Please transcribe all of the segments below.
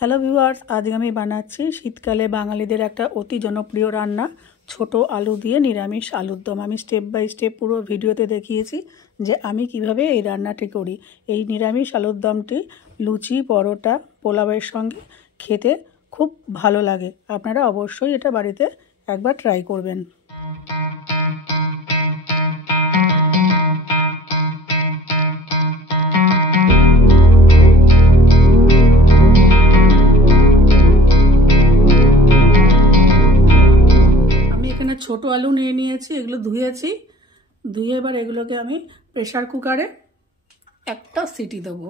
Hello viewers, আজকে আমি বানাচ্ছি শীতকালে বাঙালিদের একটা অতি জনপ্রিয় রান্না ছোট আলু দিয়ে নিরামিষ আলুর দম। আমি স্টেপ বাই স্টেপ পুরো ভিডিওতে দেখিয়েছি যে আমি কিভাবে এই রান্নাটি করি। এই নিরামিষ আলুর দমটি লুচি, পরোটা, পোলাওয়ের সঙ্গে খেতে খুব ভালো লাগে। আপনারা অবশ্যই এটা বাড়িতে একবার ট্রাই করবেন। ছোট আলু নিয়ে নিয়েছি, এগুলো ধুয়েছি। ধুয়ে এবার এগুলোকে আমি প্রেসার কুকারে একটা সিটি দেবো।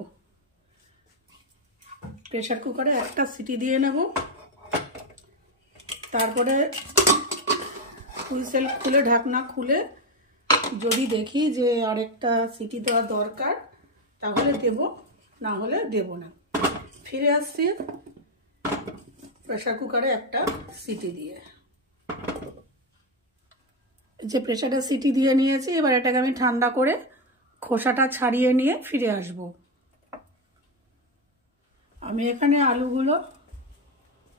প্রেসার কুকারে একটা সিটি দিয়ে নেব। তারপরে হুইসেল খুলে ঢাকনা খুলে যদি দেখি যে আরেকটা সিটি দেওয়া দরকার তাহলে দেব, না হলে দেব না। ফিরে আসছি প্রেসার কুকারে একটা সিটি দিয়ে। যে প্রেসারে সিটি দিয়ে নিয়েছি, এবার এটাকে আমি ঠান্ডা করে খোসাটা ছাড়িয়ে নিয়ে ফিরে আসব। আমি এখানে আলুগুলো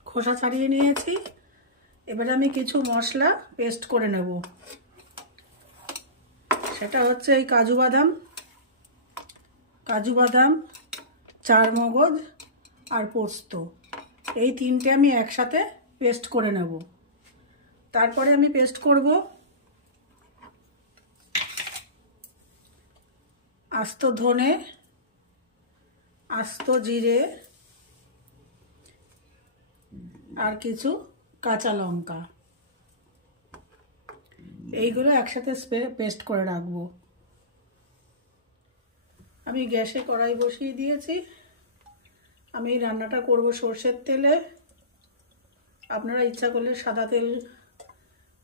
খোসা ছাড়িয়ে নিয়েছি। এবার আমি কিছু মশলা পেস্ট করে নেব। সেটা হচ্ছে এই কাজু বাদাম, চারমগজ আর পোস্ত, এই তিনটে আমি একসাথে পেস্ট করে নেব। তারপরে আমি পেস্ট করব আস্ত ধনে, আস্ত জিরে আর কিছু কাঁচা লঙ্কা, এইগুলো একসাথে পেস্ট করে রাখবো। আমি গ্যাসে কড়াই বসিয়ে দিয়েছি। আমি রান্নাটা করব সর্ষের তেলে। আপনারা ইচ্ছা করলে সাদা তেল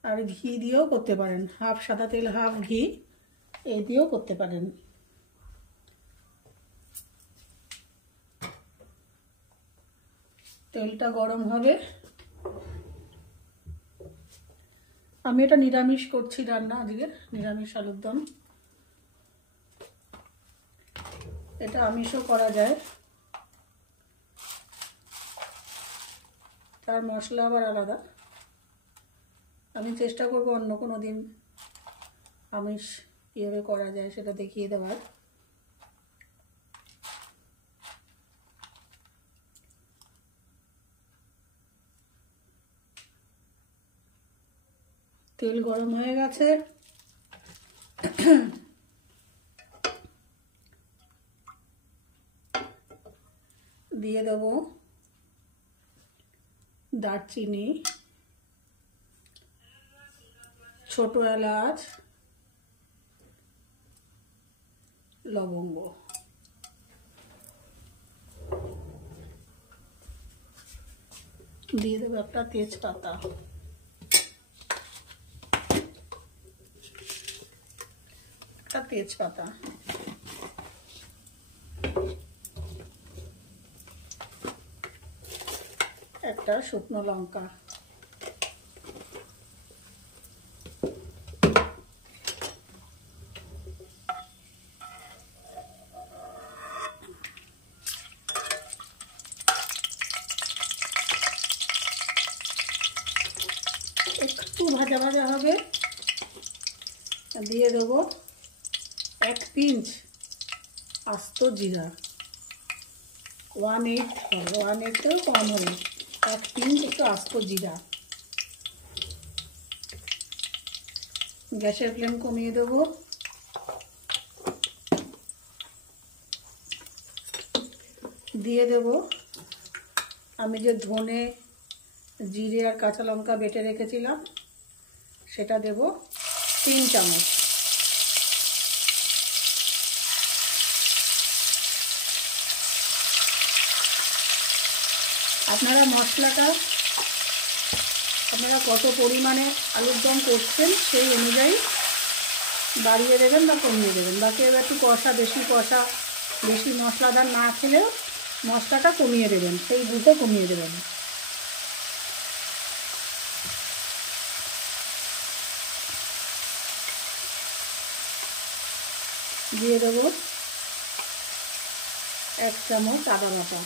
আর ঘি দিয়েও করতে পারেন, হাফ সাদা তেল হাফ ঘি এই দিয়েও করতে পারেন। তেলটা গরম হবে। আমি এটা নিরামিষ করছি রান্না, আজকে নিরামিষ আলুর দম। এটা আমিষও করা যায়, তার মশলা আবার আলাদা। আমি চেষ্টা করব অন্য কোনো দিন আমিষ কীভাবে করা যায় সেটা দেখিয়ে দেওয়ার। তেল গরম হয়ে গেছে। দিয়ে দেব দারচিনি, ছোট এলাচ, লবঙ্গ। দিয়ে দেবো একটা তেজপাতা। একটা শুকনো লঙ্কা। একটু ভাজা ভাজা হবে। দিয়ে দেবো 1 পিঞ্চ আস্ত জিরা। 1/8 হবে, 1/8 কম হবে। 1 পিঞ্চ একটু আস্ত জিরা। গ্যাসের ফ্লেম কমিয়ে দেবো। দিয়ে দেব আমি যে ধনে, জিরে আর কাঁচা লঙ্কা বেটে রেখেছিলাম সেটা দেব 3 চামচ। আপনারা মশলাটা আপনারা কত পরিমাণে আলুর দম করছেন সেই অনুযায়ী বাড়িয়ে দেবেন বা কমিয়ে দেবেন। বা কেউ একটু বেশি মশলাদার না খেলেও মশলাটা কমিয়ে দেবেন, সেই বুঝে কমিয়ে দেবেন। দিয়ে দেবো 1 চামচ আদা বাটা।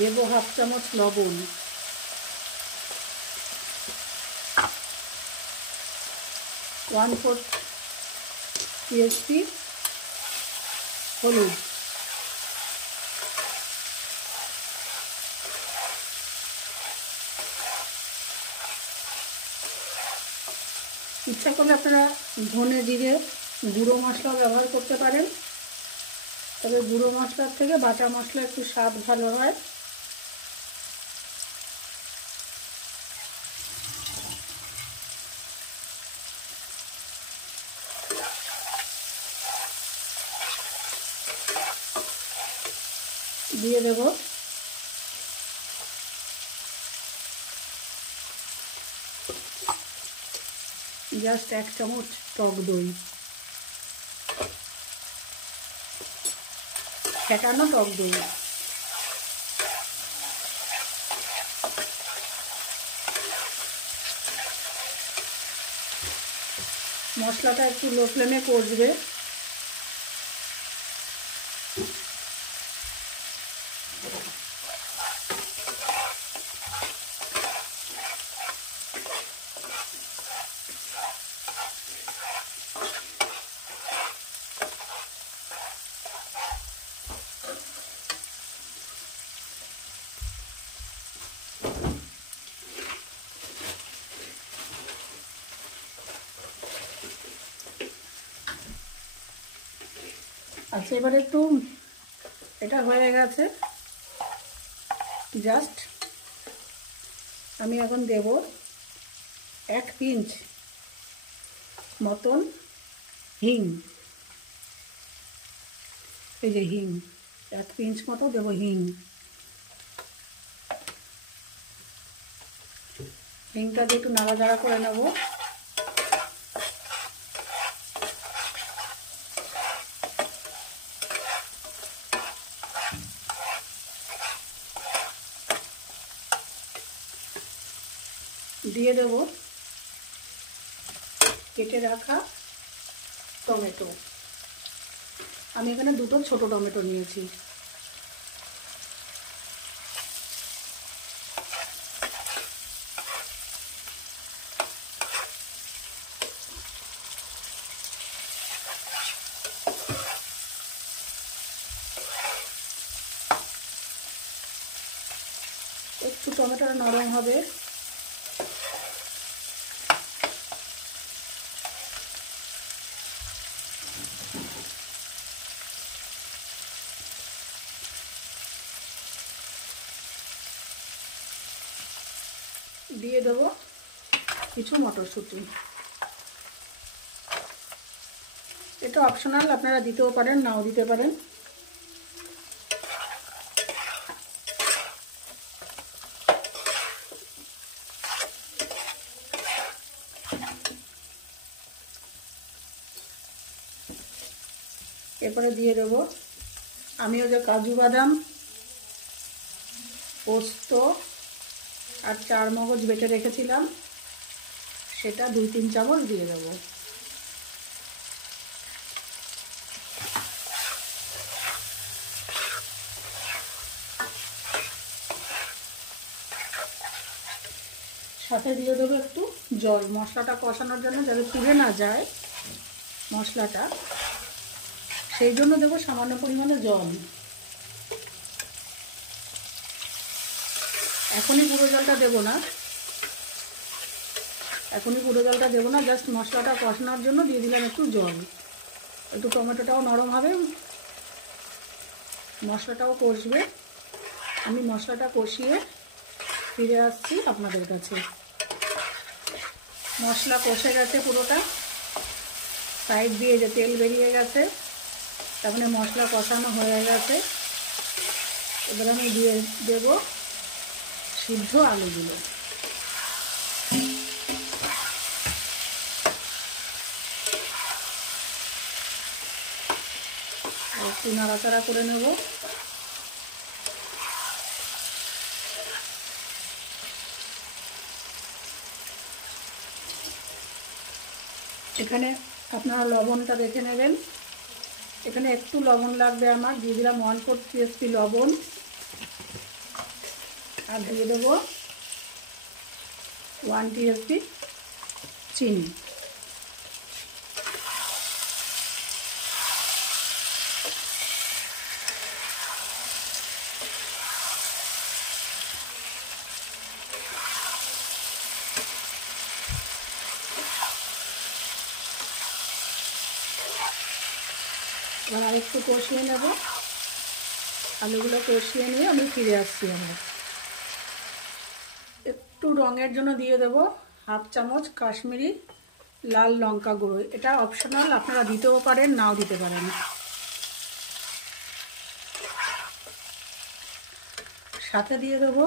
দেবো হাফ চামচ লবণ, 1/4 টিএসপি হলুদ, ইচ্ছা করলে আপনারা ধনে জিরে গুঁড়ো মশলা ব্যবহার করতে পারেন, তবে গুঁড়ো মশলার থেকে বাটা মশলা একটু স্বাদ ভালো হয়। দিয়ে দেব জাস্ট 1 চামচ টক দই, ফেটানো টক দই। মশলাটা একটু লো ফ্লেমে কষবে। আচ্ছা, এবারে একটু এটা হয়ে গেছে, জাস্ট আমি এখন দেব 1 পিঞ্চ মতন হিং। এই যে হিং, 1 পিঞ্চ মতো দেব হিং। হিংটা দিয়ে একটু নাড়াচাড়া করে নেব। দিয়ে দেব কেটে রাখা টমেটো। আমি এখানে 2টো ছোট টমেটো নিয়েছি। একটু টমেটোটা নরম হবে, দিয়ে দেব কিছু মটরশুঁটি। এটা অপশনাল, আপনারা দিতেও পারেন নাও দিতে পারেন। এরপরে দিয়ে দেব আমি ওই যে কাজু বাদাম, পোস্ত আর 4 মগজ বেটে রেখেছিলাম, সেটা 2-3 চামচ দিয়ে দেব। সাথে দিয়ে দেবো একটু জল, মশলাটা কষানোর জন্য যাতে পুড়ে না যায় মশলাটা, সেই জন্য দেবো সামান্য পরিমাণে জল। এখনই পুরো জলটা দেবো না, জাস্ট মশলাটা কষানোর জন্য দিয়ে দিলাম একটু জল। একটু টমেটোটাও নরম হবে, মশলাটাও কষবে। আমি মশলাটা কষিয়ে ফিরে আসছি আপনাদের কাছে। মশলা কষে গেছে পুরোটা, সাইড দিয়ে যে তেল বেরিয়ে গেছে, তার মানে মশলা কষানো হয়ে গেছে। এবার আমি দিয়ে দেব সিদ্ধ আলুগুলো। একটু নাড়াচাড়া করে নেব। এখানে আপনারা লবণটা দেখে নেবেন, এখানে একটু লবণ লাগবে আমার, দিয়ে দিলাম 1/4 টিএসপি লবণ। আর দিয়ে দেবো 1 টিস্পুন চিনি। এবার আরেকটু কষিয়ে নেব। আলুগুলো কষিয়ে নিয়ে আমি ফিরে আসছি। আবার একটু রঙের জন্য দিয়ে দেবো 1/2 চামচ কাশ্মীরি লাল লঙ্কা গুঁড়ো। এটা অপশনাল, আপনারা দিতেও পারেন, নাও দিতে পারেন। সাথে দিয়ে দেবো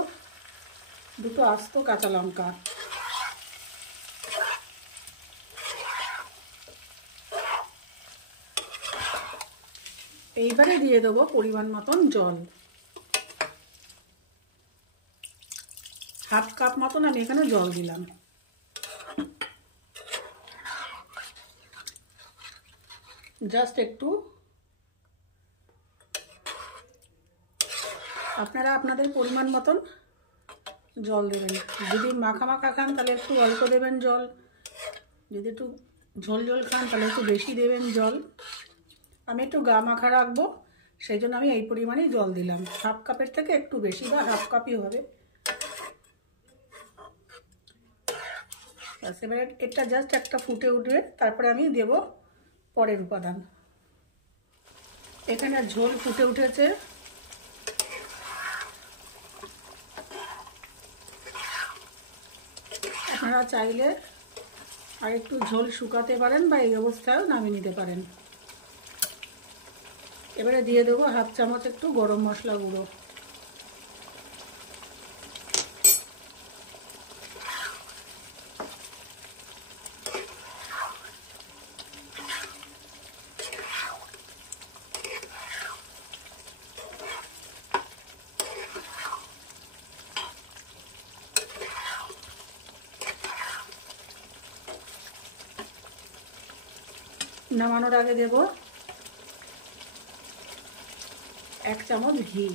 2 আস্ত কাঁচা লঙ্কা। এইবারে দিয়ে দেবো পরিমাণ মতন জল, 1/2 কাপ মতন আমি এখানে জল দিলাম। জাস্ট একটু, আপনারা আপনাদের পরিমাণ মতন জল দেবেন। যদি মাখা মাখা খান তাহলে একটু অল্প দেবেন জল, যদি একটু ঝোল ঝোল খান তাহলে একটু বেশি দেবেন জল। আমি একটু গা মাখা রাখবো, সেই জন্য আমি এই পরিমাণেই জল দিলাম। 1/2 কাপের থেকে একটু বেশি বা 1/2 কাপই হবে। এবারে এটা জাস্ট একটা ফুটে উঠবে, তারপরে আমি দেব পরের উপাদান। এখানে ঝোল ফুটে উঠেছে। আপনারা চাইলে আর একটু ঝোল শুকাতে পারেন বা এই অবস্থায় নামিয়ে নিতে পারেন। এবারে দিয়ে দেবো 1/2 চামচ একটু গরম মশলা গুঁড়ো। নামানোর আগে দেব 1 চামচ ঘি।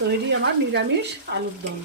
তৈরি আমার নিরামিষ আলুর দম।